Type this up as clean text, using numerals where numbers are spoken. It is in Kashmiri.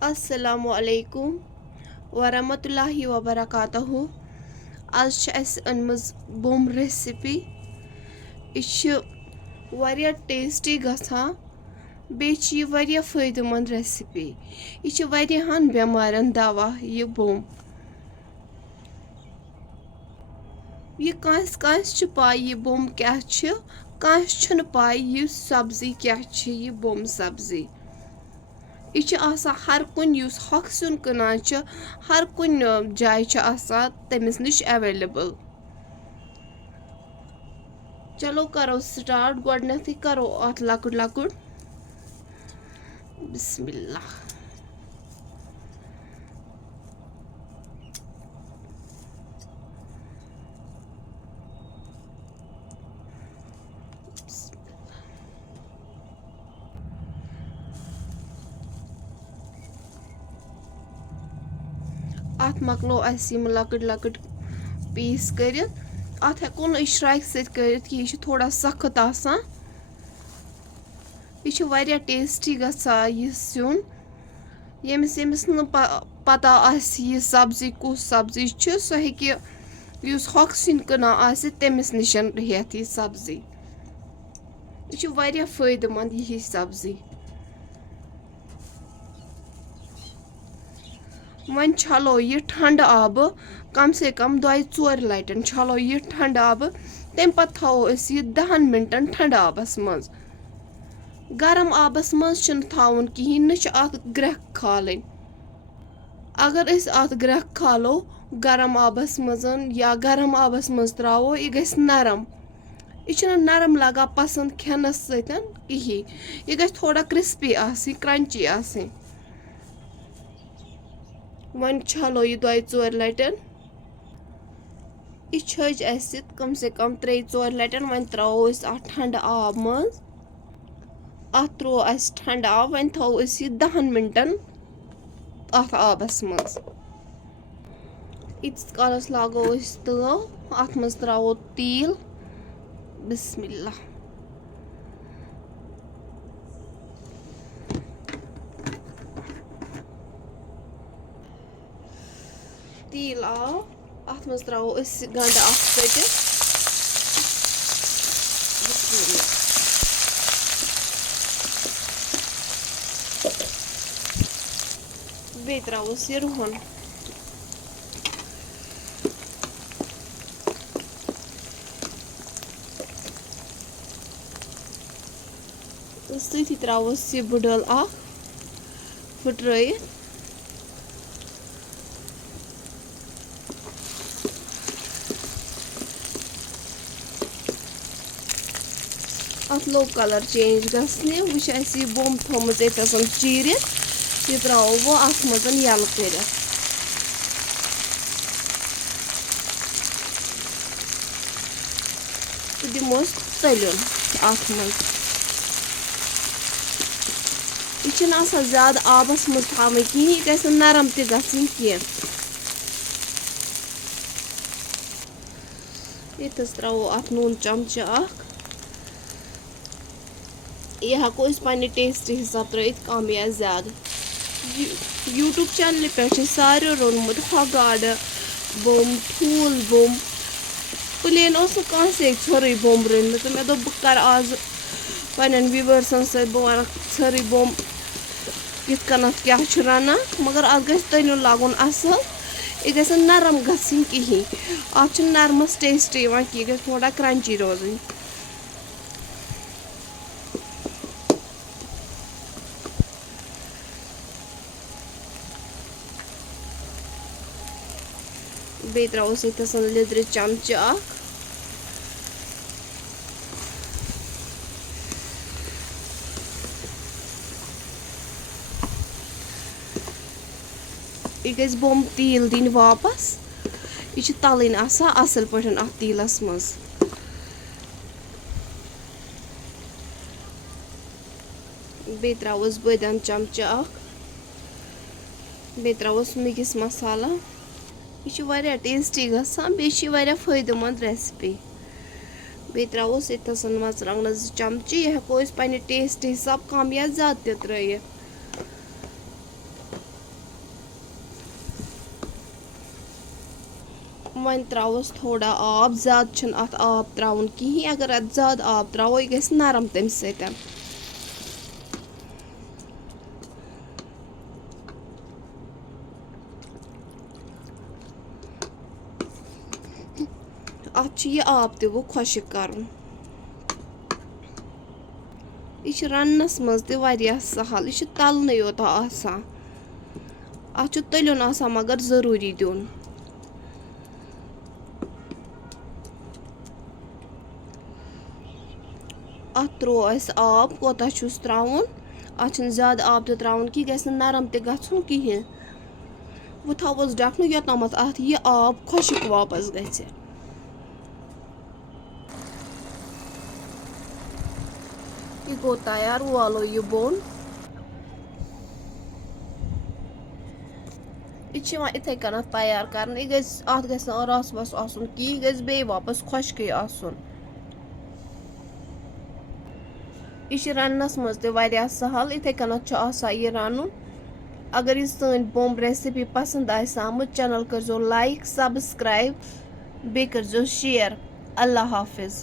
Assalamu alaikum warahmatullahi wabarakatuh. आज छ अस अनमज बुम रेसिपी यह टेस्टी गसान बे फायदेमंद रेसिपी यह बेमारन दवा यह बुम यह कांस पाई यह बुम क्या कांस पाई यह सब्जी क्या यह बुम सब्जी यह हर कुन हक सुन क्नान हर कुन जाय तमिस निश अवेलेबल। चलो करो स्टार्ट गोडनेथी करो अत लकुट लकुट बिस्मिल्लाह। अत मकलो लकट लकट पीस कर अत हेको श्राइक सत यह थोड़ा सख्त आसान यह वारिया टेस्टी गसान यह स्यून यमिस यमिस न पता यह सब्जी कुस सब्जी सह हेकि युस हक सिन क्नान आसे तमिस निशन हेथ यह सब्जी यह वारिया फायदेमंद यह सब्जी। वन छलो यह ठंड आब कम से कम 2-4 लटन छलो यह ठंड आब तम पे थो यह 10 मिनटन ठंड आबस मज गरम आबस मज थवन कहें अत ग्रह खालन अगर अत ग्रह खालो गरम आबस मज या गरम आबस मज त्रो यह गस नरम यह नरम लगा पसंद खेनस सतन कहें यह गस थोड़ा क्रिस्पी क्रंची आसि वन छलो यह 2-4 लटन यह छज अस कम से कम 3-4 लटन वन त्रो अत ठंड आब मज अत त्रो अस ठंड आब वन थो यह 10 मिनटन अत आबस मज इतस कालस लागो तव अत मज त्रो तेल बिस्मिल्लाह। तेल आव अत मज त्रो गंड कटित बे त्रोस यह रुहन सती त्रोस यह बुडल फुट्रत अत लोग कलर चेंज गसने वह यह बुम थोमुत ये चीर यह त्रो वो अत मज यल कर दिमोस तलन अत मज यह ज्यादा आबस मज थी कहें यह गस नरम तहन कह यस त्रो अत नून चमचा यह हेको पे टेस्ट हिसाब त्रित कम या ज्यादा यूट्यूब चैनल पे सारो रोनमुत हॉक गाड बुम ठूल बुम प्लेन कह छोर बुम रनमत मे दो बह कर आज पन्न व्यूवर्सन सत बह छोर बुम कित कनत क्या राना मगर अत गस तलन लगन असल यह गस नरम गसन कहें अत नरमस टेस्ट यह गस थोड़ा क्रंची रोजन बे त्रोस लिद्र चमचा यह गस बुम तेल दिन वापस यह तलन असल पे अत तेलस मज बे त्रोस बादाम चमचा बे त्रोस मिक्स मसाला यह वारिया टेस्टी गसान बे फायदेमंद रेसिपी बे त्रोस इतन मरचांगन 2 चमचे यह हेको पे टेस्ट हिसाब कम या ज्यादा त्रित वहीं त्रोस थोड़ा आब, ज़्यादा छन अत आब त्राउन कहीं, अगर अत ज़्यादा आब त्रो यह गैस नरम तम सतन। अत यह आब ते वो खुशक करन। यह रन्नस मज ते वारिया सहल, यह तलने योत आसान, अत तलियुन आसान मगर जरूरी दिन। अत त्रो अस आब, कोता छुस त्राउन, अत ज्यादा आब ते त्राउन कि गैस नरम ते गछुन कहीं। वो थोस ढकन योतमत अत यह आब खुशक वापस गछ। यह गो तैयार, वालो यह बोन। यह इथे कन तैयार कर, यह अत गस रस वस आसन कि यह गस बे वापस खुशक आसन। यह रन्नस मज ते वारिया सहल, इथे कन यह रनुन। अगर यह सन बुम रेसिपी पसंद आय आमत, चैनल कर लाइक, सब्सक्राइब, बे कर शेयर। अल्लाह हाफिज।